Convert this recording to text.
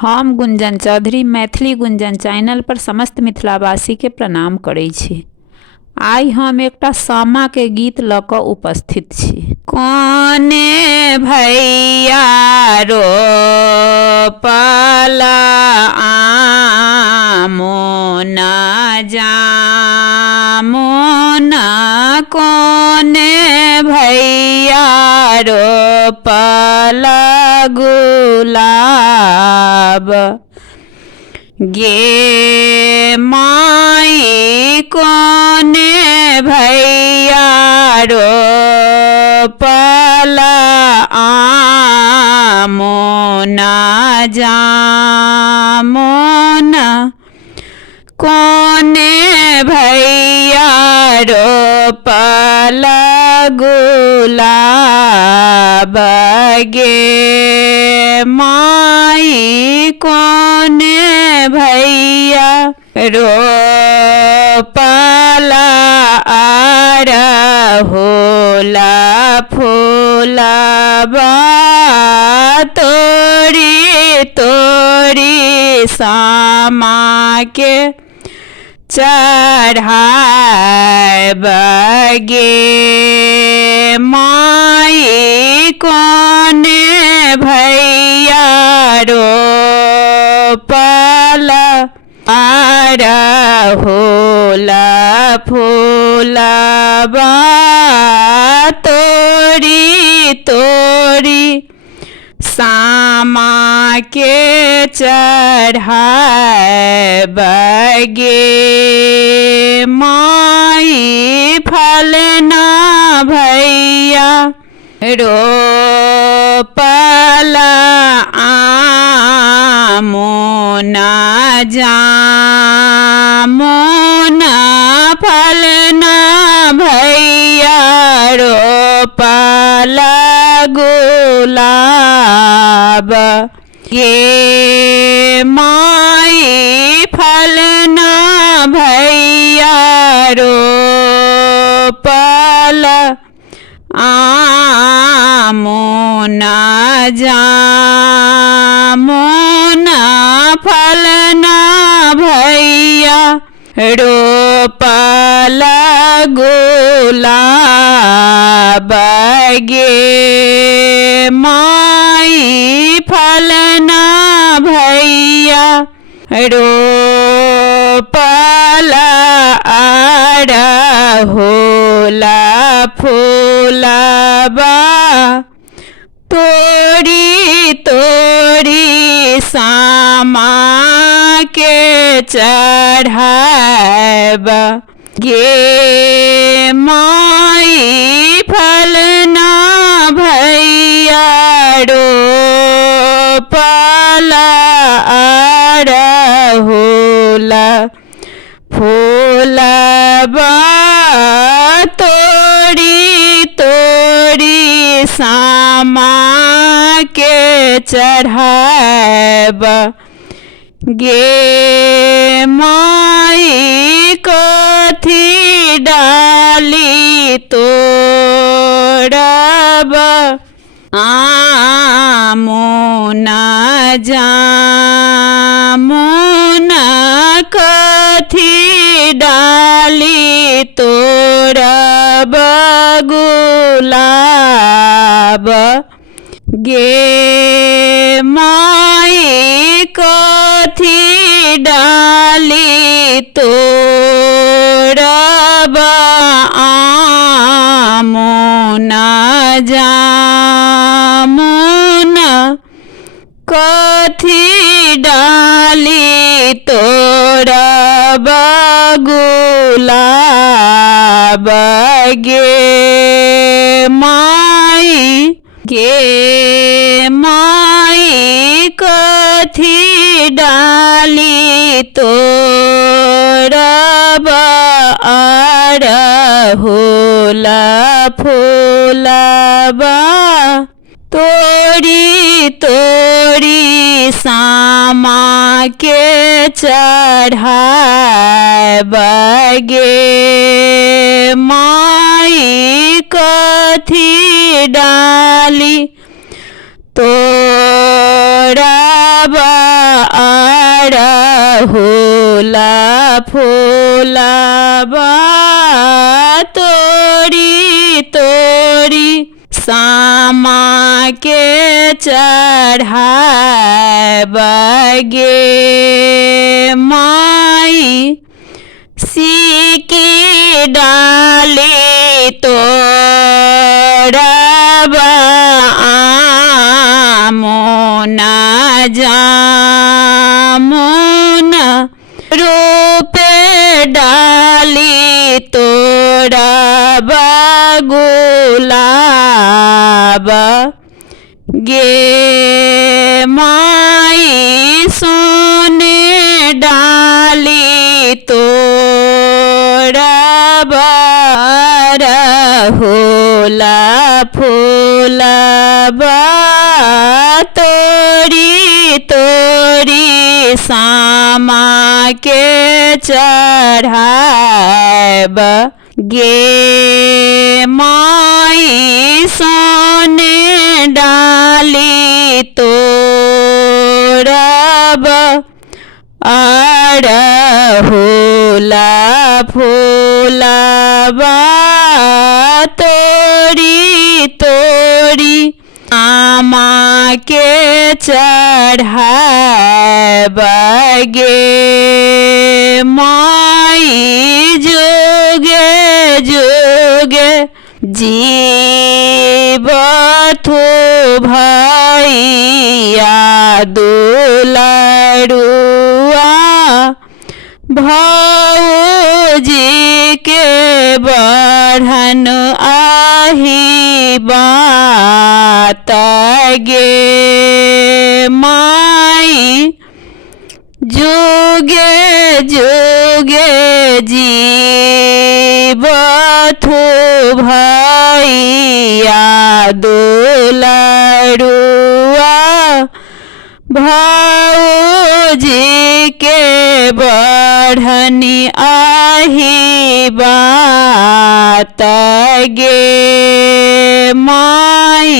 हम गुंजन चौधरी मैथिली गुंजन चैनल पर समस्त मिथिलावासी के प्रणाम करै छी। आई हम एकटा सामा के गीत ल क उपस्थित छी। कोने भैया रो पला आमोन जामोन, कोने भैया रो पला गुलाब, गे माई कोने भैया रो पला आमोन जामोन, कोने भैया रो पला गुलाब, गे माई कोने भैया रो पला अरहुला फूलबा, तोरी तोरी सामा के चढ़ाब, गे माई कोने भैया रो पला अरहुला फूलबा, तोरी तोरी सामा के चढ़ाब, गे माई फलना भैया रो पला आमोन जामोन, फलना भैया रो पला गुलाब, गे माई फलना भैया रो पला आमोन जामोन, फलना भैया रो पला गुलाब, गे माई फलना भैया रो पला अरहुला फूलबा, तोरी तोरी सामा के चढ़ाब, गे माई फलना भैया रो पला अरहुला फूलबा, तोरी तोरी सामा के चढ़ाब, गे माई कथी डाली तोड़ब, आमोन जामोन, कथी डाली तोड़ब गुलाब, गे माई कथी डाली तोड़ब, आमोन जामोन, कथी डाली तोड़ब गुलाब, गे माई कथी डाली तोड़ब अरहुला फूलबा, तोरी तोरी सामा के चढ़ाब, गे माई कथी डाली तो तोड़बा अड़हुला फूलबा तोड़ी तोड़ी सामा के चढ़ाबगे माई सीकी डाली तोड़बा आमोना जामुन रूपे डाली तोड़बा गुलाब गे माई सोने डाली तोड़बा अड़हुला फूलबा तोड़ी तोड़ी सामा के चढ़ाब गे माई सोने डाली तोड़ब अड़हुला फूलबा तोड़ी तोड़ी आमा के चढ़ाबगे माई जुगे जुगे जीवथु भैया दुलरुआ भौजी के बढ़न आही बात गे माई जुगे जुगे जीवथु भैया दुलरुआ भौजी के बढ़नी आही बात गे माई।